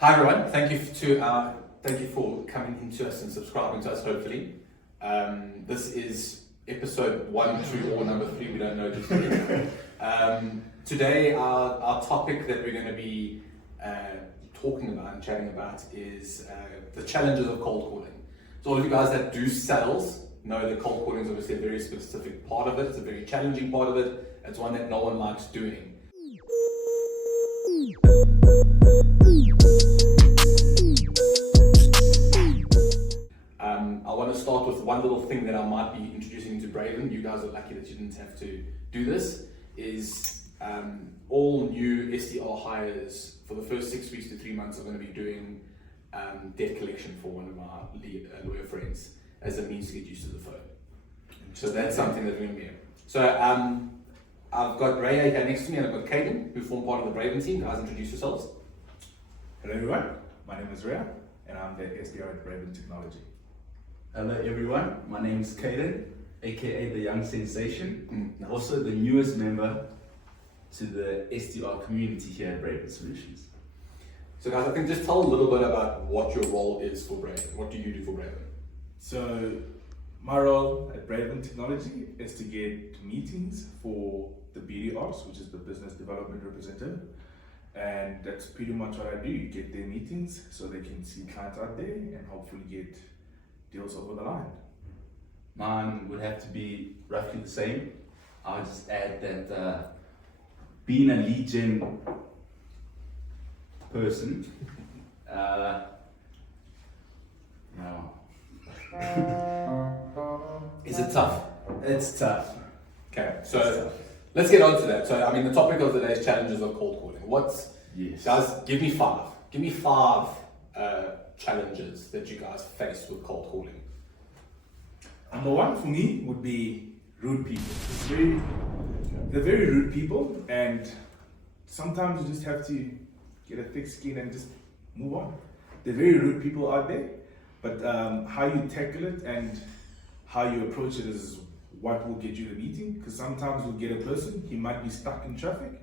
Hi everyone, thank you for coming into us and subscribing to us. Hopefully, this is episode 1, 2, or number 3. We don't know just yet. Today, our topic that we're going to be talking about and chatting about is the challenges of cold calling. So all of you guys that do sales know that cold calling is obviously a very specific part of it. It's a very challenging part of it. It's one that no one likes doing. I want to start with one little thing that I might be introducing into Braeven. You guys are lucky that you didn't have to do this. Is all new SDR hires for the first 6 weeks to 3 months are going to be doing debt collection for one of our lawyer friends as a means to get used to the phone. So that's something that we're going to be. So I've got Ray here next to me, and I've got Kaden, who form part of the Braeven team. Guys, introduce yourselves. Hello everyone, my name is Ray, and I'm the SDR at Braeven Technology. Hello everyone, my name is Kaden, aka the Young Sensation, also the newest member to the SDR community here at Braeven Solutions. So guys, I think just tell a little bit about what your role is for Braeven. What do you do for Braeven? So my role at Braeven Technology is to get meetings for the BDRs, which is the Business Development Representative, and that's pretty much what I do. Get their meetings so they can see clients out there and hopefully get deals over the line. Mine would have to be roughly the same. I'll just add that being a lead gen person, Is it tough? it's tough. Okay, so let's get on to that. So I mean, the topic of the day is challenges of cold calling. Yes. Guys, give me five. Give me five challenges that you guys face with cold calling. Number one for me would be rude people. They're very rude people, and sometimes you just have to get a thick skin and just move on. They're very rude people out there, but how you tackle it and how you approach it is what will get you the meeting. Because sometimes you'll get a person, he might be stuck in traffic,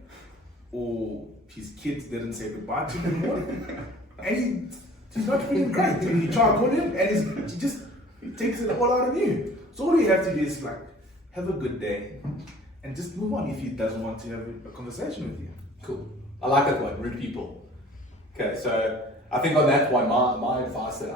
or his kids didn't say goodbye to him in the morning, and he's not feeling great. And you try to call him, and he just takes it all out of you. So all you have to do is like, have a good day, and just move on if he doesn't want to have a conversation with you. Cool. I like that one, rude people. Okay, so I think on that one, my advice that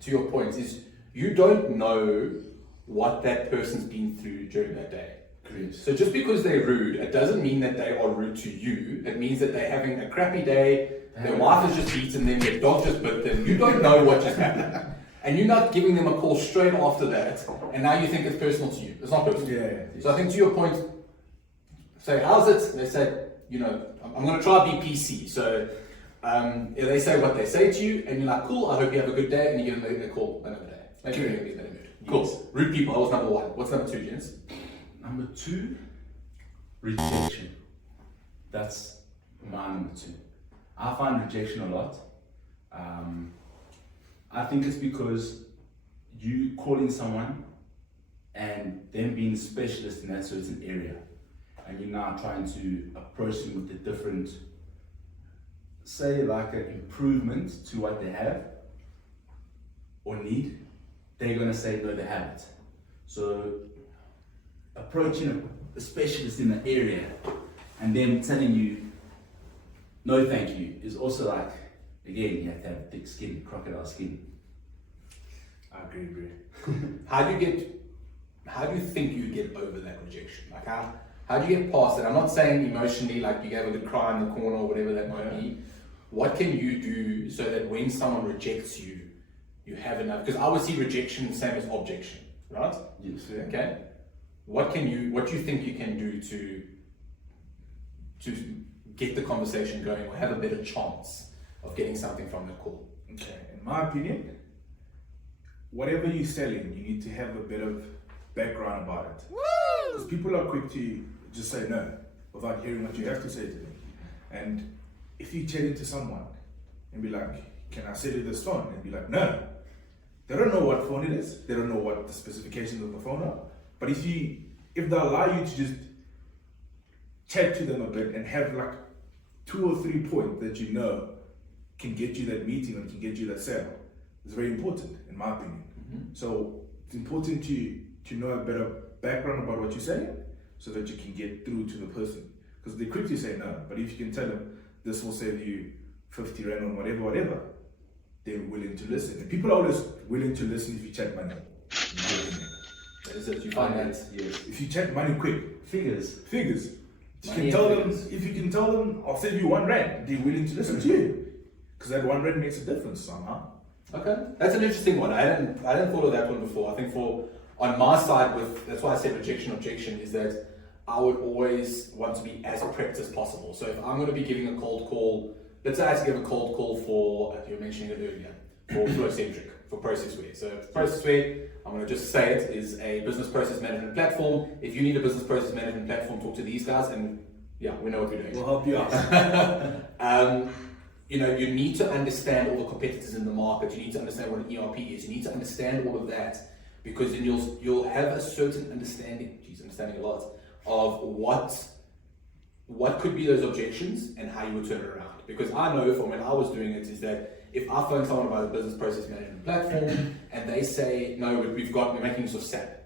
to your point is you don't know what that person's been through during that day. Agreed. So just because they're rude, it doesn't mean that they are rude to you. It means that they're having a crappy day, their wife has just beaten them, their dog just bit them, you don't know what just happened. And you're not giving them a call straight after that, and now you think it's personal to you. It's not personal. Yeah. So I think to your point, say, how's it? And they say, I'm going to try be PC. So they say what they say to you, and you're like, cool, I hope you have a good day, and you give them a call another day. Maybe you're going to be in a better mood. Cool. Yes. Rude people, that was number one. What's number 2, gents? Number 2, rejection. That's my number 2. I find rejection a lot. I think it's because you calling someone and them being a specialist in that certain area, and you're now trying to approach them with a different, say like an improvement to what they have or need, they're going to say no, they haven't. So approaching a specialist in the area and them telling you no thank you is also like, again, you have to have thick skin, crocodile skin. I agree. How do you think you get over that rejection? Like how do you get past it? I'm not saying emotionally, like you gave a good cry in the corner or whatever that might be. What can you do so that when someone rejects you, you have enough? Because I would see rejection the same as objection, right? Yes. Okay. What do you think you can do to get the conversation going or have a better chance of getting something from that call? Okay, in my opinion, whatever you're selling, you need to have a bit of background about it. Because people are quick to just say no without hearing what you have to say to them. And if you chat into someone and be like, can I sell you this phone? And be like, no. They don't know what phone it is. They don't know what the specifications of the phone are. But if they allow you to just chat to them a bit and have like 2 or 3 points that you know can get you that meeting and can get you that sale is very important, in my opinion. So it's important to know a better background about what you're saying so that you can get through to the person. Because they quickly say no, but if you can tell them this will save you 50 rand on whatever, they're willing to listen. And people are always willing to listen if you chat money. Is it? You find that? Yes. If you chat money quick, Figures. you can tell them, if you can tell them, I'll save you 1 rand, they're willing to listen to you. Because that 1 rand makes a difference somehow. Okay, that's an interesting one. I hadn't thought of that one before. I think on my side, that's why I said objection is that I would always want to be as prepped as possible. So if I'm going to be giving a cold call, let's say I had to give a cold call for, you were mentioning it earlier, for Flowcentric, for Processware. So Processware, I'm going to just say it, is a business process management platform. If you need a business process management platform, talk to these guys and yeah, we know what we're doing. We'll help you out. You know, you need to understand all the competitors in the market. You need to understand what an ERP is. You need to understand all of that because then you'll have a certain understanding a lot of what could be those objections and how you would turn it around. Because I know from when I was doing it is that if I phone someone about a business process management platform and they say, no, we're making use of SAP,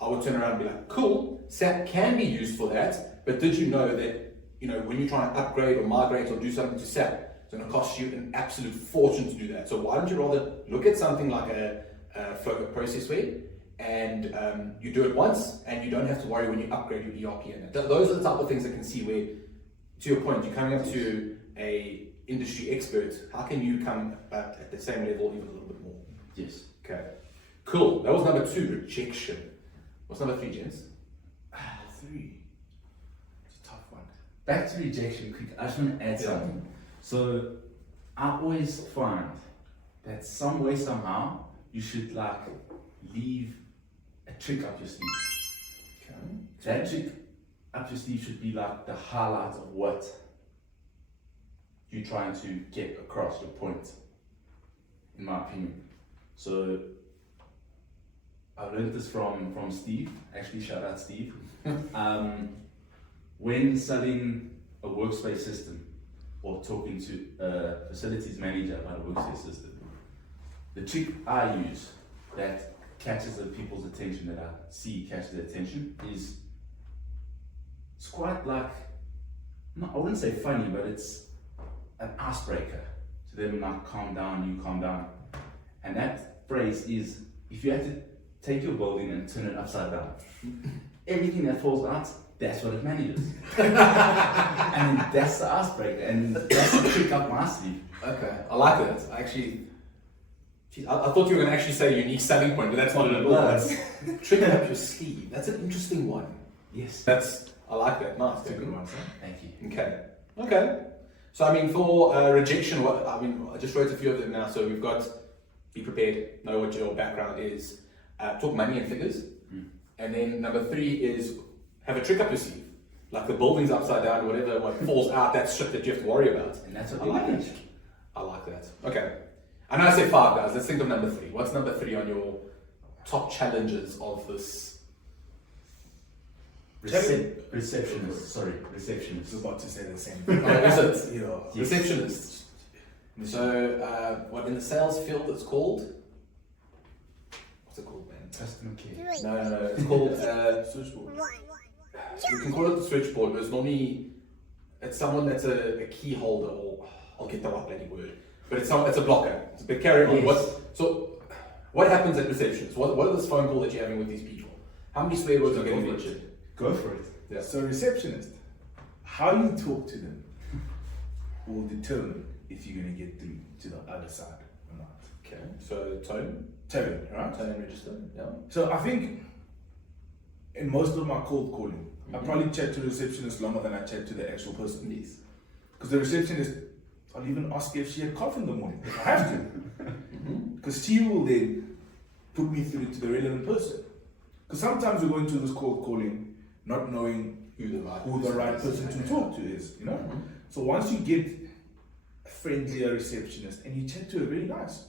I would turn around and be like, cool, SAP can be used for that, but did you know that, you know, when you try and upgrade or migrate or do something to SAP, it's going to cost you an absolute fortune to do that. So why don't you rather look at something like a Processware and you do it once and you don't have to worry when you upgrade your ERP. And those are the type of things I can see where, to your point, you're coming up to a industry expert. How can you come back at the same level, even a little bit more? Yes. Okay. Cool. That was number 2, rejection. What's number 3, gents? 3. It's a tough one. Back to rejection quick. I just want to add something. So I always find that some way, somehow, you should like leave a trick up your sleeve. Okay. That trick up your sleeve should be like the highlight of what you're trying to get across your point, in my opinion. So I learned this from Steve, actually shout out Steve. When selling a workspace system or talking to a facilities manager about a workspace system, the trick I use that catches the people's attention, that I see catches their attention, is it's quite like, no, I wouldn't say funny, but it's an icebreaker to them, like calm down, you calm down. And that phrase is, if you had to take your building and turn it upside down, everything that falls out, that's what it manages. And that's the icebreaker, and that's the trick up my sleeve. Okay, I like that. I thought you were going to actually say unique selling point, but that's not it at all. That's tricking up your sleeve. That's an interesting one. Yes. I like that. Nice. That's a good one, sir. Thank you. Okay. So I mean, for rejection, I just wrote a few of them now. So we've got be prepared, know what your background is, talk money and figures, and then number 3 is have a trick up your sleeve, like the building's upside down, whatever, what falls out, that's shit that you have to worry about. And that's what I like that. I like that. Okay. I know I said 5, guys. Let's think of number 3. What's number 3 on your top challenges of this? Receptionist. Sorry, I receptionist. was about to say the same thing. Oh, is it? Yeah. Yes. Receptionists. So, what in the sales field it's called? What's it called, man? Customer care. No. It's called. Switchboard. We can call it the switchboard, but it's someone that's a key holder, or I'll get the right bloody word. But it's a blocker. It's a big carry on. Yes. What happens at receptions? What is this phone call that you're having with these people? How many swear words are getting mentioned? Go for it. Yeah. So receptionist, how you talk to them will determine if you're going to get through to the other side or not. Okay. So tone, Right? tone and register. Yeah. So I think in most of my cold calling, I probably chat to the receptionist longer than I chat to the actual person. Yes. Because the receptionist, I'll even ask her if she had coffee in the morning, if I have to. Because she will then put me through to the relevant person. Because sometimes we go into this cold calling not knowing who the right person to talk to is, you know? So once you get a friendlier receptionist and you chat to her very nice,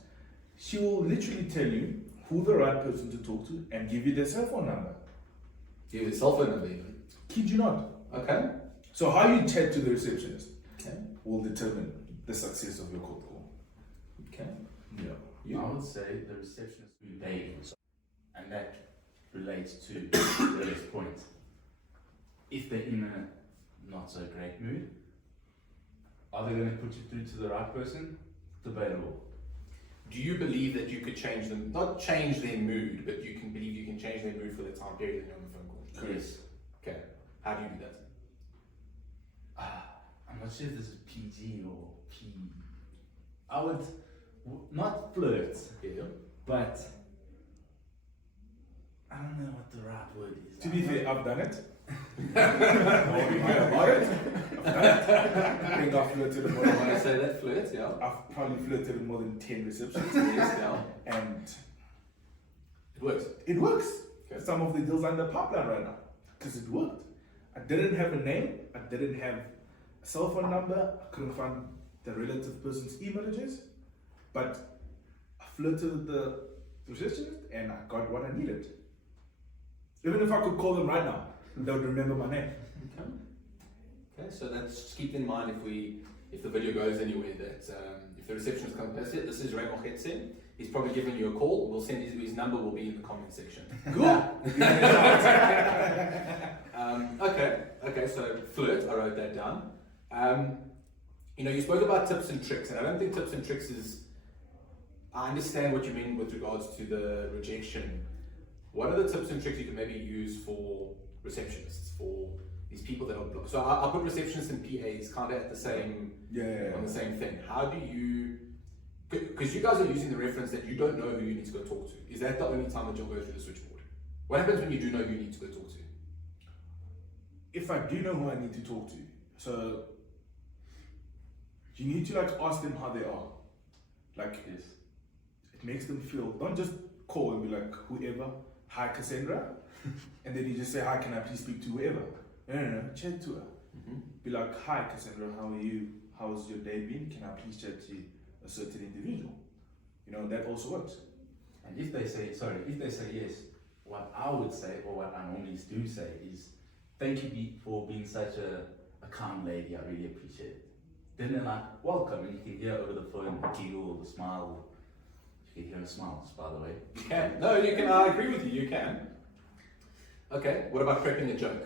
she will literally tell you who the right person to talk to and give you their cell phone number. Give you a cell phone number even. Kid you not. Okay. So how you chat to the receptionist Okay. will determine the success of your cold call. would say the receptionist who dates, and that relates to the next point. If they're in a not so great mood, are they going to put you through to the right person? Debatable. Do you believe that you could change them, not change their mood, but you can believe you can change their mood for the time period that you're on the phone call? Yes. Okay. How do you do that? I'm not sure if this is PG or P. I would not flirt, Yeah. but I don't know what the right word is. To be fair, I've done it. I've been here about it. I've done it. I think I've flirted more When I than say that, flirt, yeah. I've probably flirted with more than 10 receptions. Yes, yeah. And It works. it works. Okay. Some of the deals are in the pipeline right now. Because it worked. I didn't have a name. I didn't have a cell phone number. I couldn't find the relative person's email address. But I flirted with the receptionist and I got what I needed. Even if I could call them right now, they would remember my name. Okay. Okay, so that's just keep in mind if the video goes anywhere that if the receptionist comes past it, this is Raymond Hetze. He's probably giving you a call. We'll send his number will be in the comment section. Good. Okay, so flirt, I wrote that down. You spoke about tips and tricks, and I don't think tips and tricks is, I understand what you mean with regards to the rejection. What are the tips and tricks you can maybe use for receptionists, for these people that are blocked? So I put receptionists and PAs kind of at the same, on the same thing. How do you, because you guys are using the reference that you don't know who you need to go talk to. Is that the only time that you'll go through the switchboard? What happens when you do know who you need to go talk to? If I do know who I need to talk to, so you need to ask them how they are. Yes. It makes them feel, don't just call and be like, whoever, hi Cassandra, and then you just say, hi, can I please speak to whoever? No, chat to her. Mm-hmm. Be like, hi Cassandra, how are you? How's your day been? Can I please chat to a certain individual? That also works. And if they say yes, what I would say, or what I normally do say, is thank you for being such a calm lady. I really appreciate it. Then they're like, welcome, and you can hear over the phone the giggle or the smile. You can hear the smiles, by the way. You can. No, you can. I agree with you. You can. Okay. What about prepping a joke?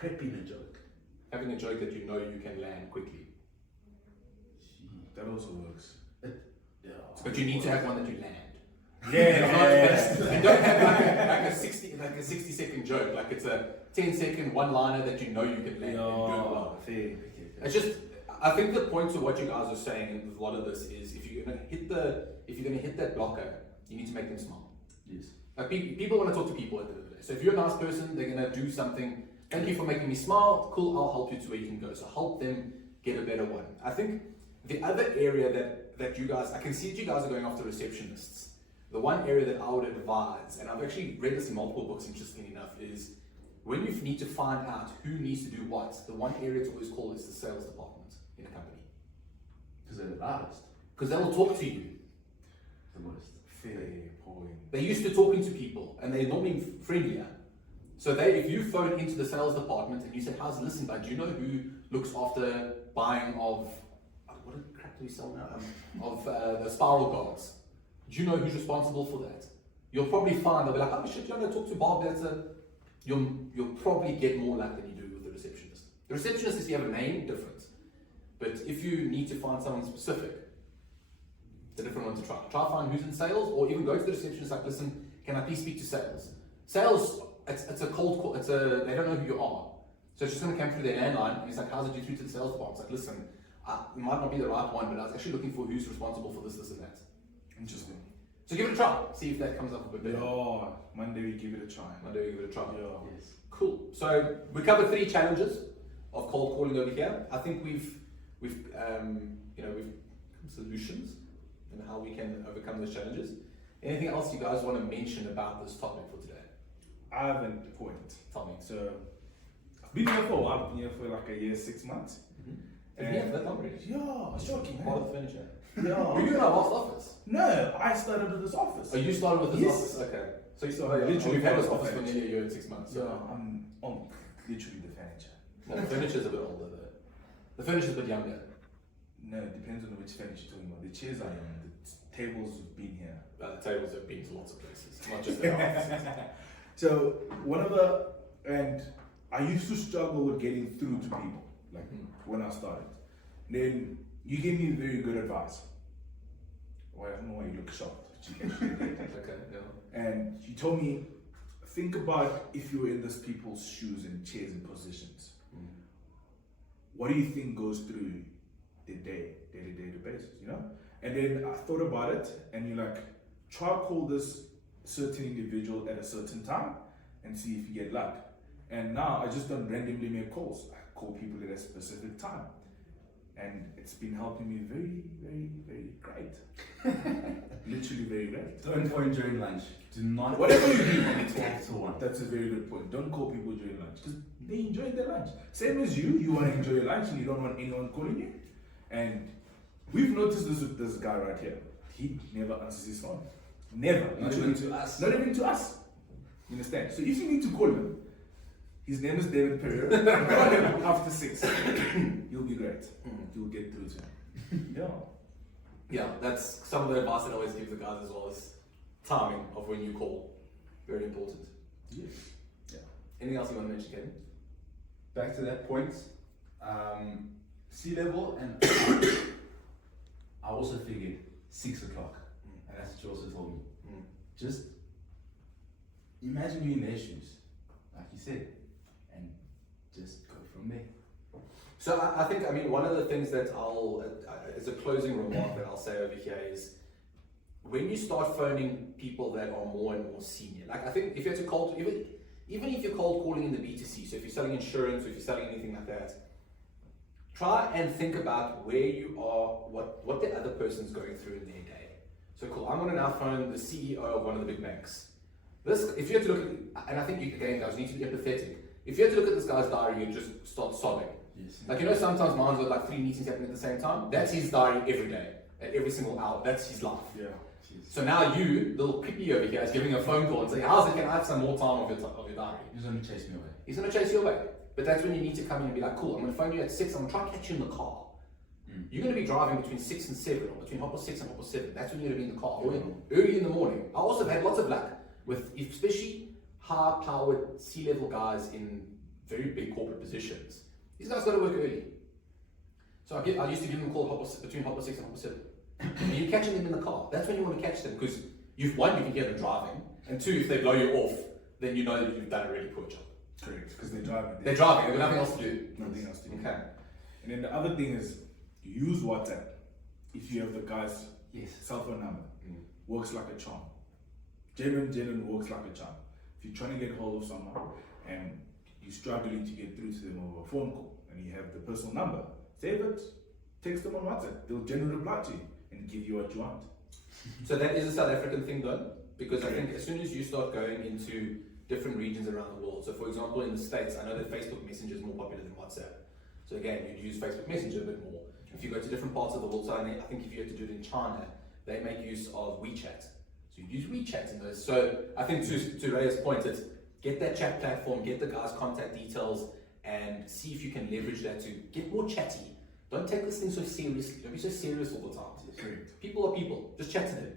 Prepping a joke. Having a joke that you know you can land quickly. That also works. Yeah. But you need to have one that you land. Yeah. You don't have like a 60-second joke. Like it's a 10-second one-liner that you know you can land and do it well. Fair. It's just, I think the point to what you guys are saying with a lot of this is if you're gonna hit that blocker, you need to make them smile. Yes. Like people want to talk to people at the end of the day. So if you're a nice person, they're gonna do something. Thank you for making me smile. Cool, I'll help you to where you can go. So help them get a better one. I think the other area that you guys, I can see that you guys are going after receptionists. The one area that I would advise, and I've actually read this in multiple books, interestingly enough, is when you need to find out who needs to do what, the one area to always call is the sales department in a company. Because they're the loudest. Because they will talk to you. The most. Fair point. They're used to talking to people, and they're normally friendlier. So if you phone into the sales department and you say, how's it, listen, bud, do you know who looks after buying of, what the crap do we sell now? Of the spiral guards. Do you know who's responsible for that? You'll probably find, they'll be like, oh shit, you're going to talk to Bob, you'll probably get more luck than you do with the receptionist. The receptionist, if you have a name, different. But if you need to find someone specific, it's a different one to try. Try to find who's in sales, or even go to the receptionist like, listen, can I please speak to sales? Sales, it's a cold call, they don't know who you are. So it's just going to come through their landline, and it's like, how's it you through to the sales department? It's like, listen, it might not be the right one, but I was actually looking for who's responsible for this, and that. Interesting. So give it a try, see if that comes up a bit better. Yeah, Monday we give it a try. Monday we give it a try. Yeah. Yes. Cool. So we covered 3 challenges of cold calling over here. I think we've solutions and how we can overcome those challenges. Anything else you guys want to mention about this topic for today? I have a point. Tell me. So I've been here for a while. I've been here for like a year, 6 months. Yeah, that long already. Yeah, it's shocking, Part of man. the furniture. Yeah. Were you in our last office? No, I started with this office. Oh, you started with this Yes. office? Okay. So Literally we've had this part of office the for nearly a year and 6 months. So. Yeah, I'm on literally the furniture. No, the furniture's a bit older though. The furniture's a bit younger. No, it depends on which furniture you're talking about. The chairs are young, the tables have been here. The tables have been to lots of places, not just the offices. So and I used to struggle with getting through to people, like when I started. Then you gave me very good advice. Well, I don't know why you look shocked, but you actually did. Okay, yeah. And you told me, think about if you were in those people's shoes and chairs and positions. What do you think goes through their day-to-day basis, you know? And then I thought about it, and you're like, try call this certain individual at a certain time and see if you get luck. And now I just don't randomly make calls. I call people at a specific time. And it's been helping me very, very, very great. Literally very great. Don't phone during lunch. Do not. Whatever you do, from 12 to 1. that's a very good point. Don't call people during lunch because they enjoy their lunch. Same as you want to enjoy your lunch and you don't want anyone calling you. And we've noticed this with this guy right here. He never answers his phone. Never. Not even to us. Not even to us. You understand? So if you need to call him, his name is David Pereira. Call him after 6. He'll be great. You'll get through to him. Yeah. Yeah, that's some of the advice that I always give the guys as well is timing of when you call. Very important. Yes. Yeah. Anything else you want to mention, Kaden? Back to that point, sea level, and I also figured 6 o'clock, and that's what you also told me. Just imagine you in their shoes, like you said, and just go from there. So I think, one of the things that as a closing remark that I'll say over here is, when you start phoning people that are more and more senior, like I think if you had to cold, even if you're cold calling in the B2C, so if you're selling insurance or if you're selling anything like that, try and think about where you are, what the other person's going through in their day. So cool, I'm gonna now phone the CEO of one of the big banks. If you had to look at, and I think you need to be empathetic. If you had to look at this guy's diary, you'd just start sobbing. Yes. Like, sometimes mine's got like 3 meetings happening at the same time. That's his diary every day, at every single hour. That's his life. Yeah. So now you, little creepy over here, is giving a phone call and saying, how's it, can I have some more time of your diary? He's going to chase me away. He's going to chase you away. But that's when you need to come in and be like, cool, I'm going to phone you at 6, I'm going to try to catch you in the car. You're going to be driving between 6 and 7, or between 6:30 and 7:30. That's when you're going to be in the car, or early in the morning. I also have had lots of luck with especially high-powered C-level guys in very big corporate positions. These guys got to work early. So I used to give them a call between 6:30 and 7:30. And you're catching them in the car. That's when you want to catch them, because you can hear them driving, and 2, if they blow you off, then you know that you've done a really poor job. Correct, because they're driving. They've got nothing else to do. Nothing else to do. Okay. And then the other thing is, use WhatsApp if you have the guy's cell phone number. Works like a charm. Genuine works like a charm. If you're trying to get hold of someone and you're struggling to get through to them over a phone call and you have the personal number, save it, text them on WhatsApp. They'll generally reply to you and give you what you want. So that is a South African thing though, because I think as soon as you start going into different regions around the world, so for example in the States, I know that Facebook Messenger is more popular than WhatsApp. So again, you'd use Facebook Messenger a bit more. If you go to different parts of the world, so I think if you have to do it in China, they make use of WeChat. So you use WeChat in those. So I think to Ray's point, it's get that chat platform, get the guy's contact details, and see if you can leverage that to get more chatty. Don't take this thing so seriously. Don't be so serious all the time. Correct. People are people. Just chat to them.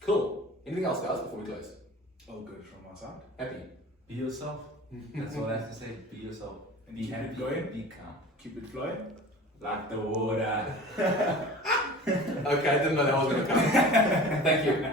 Cool. Anything else, guys, before we close? All good from our side. Happy? Be yourself. That's all I have to say. Be yourself. And Be keep happy. it going. Be calm. Keep it flowing. Like the water. Okay, I didn't know that was going to come. Thank you.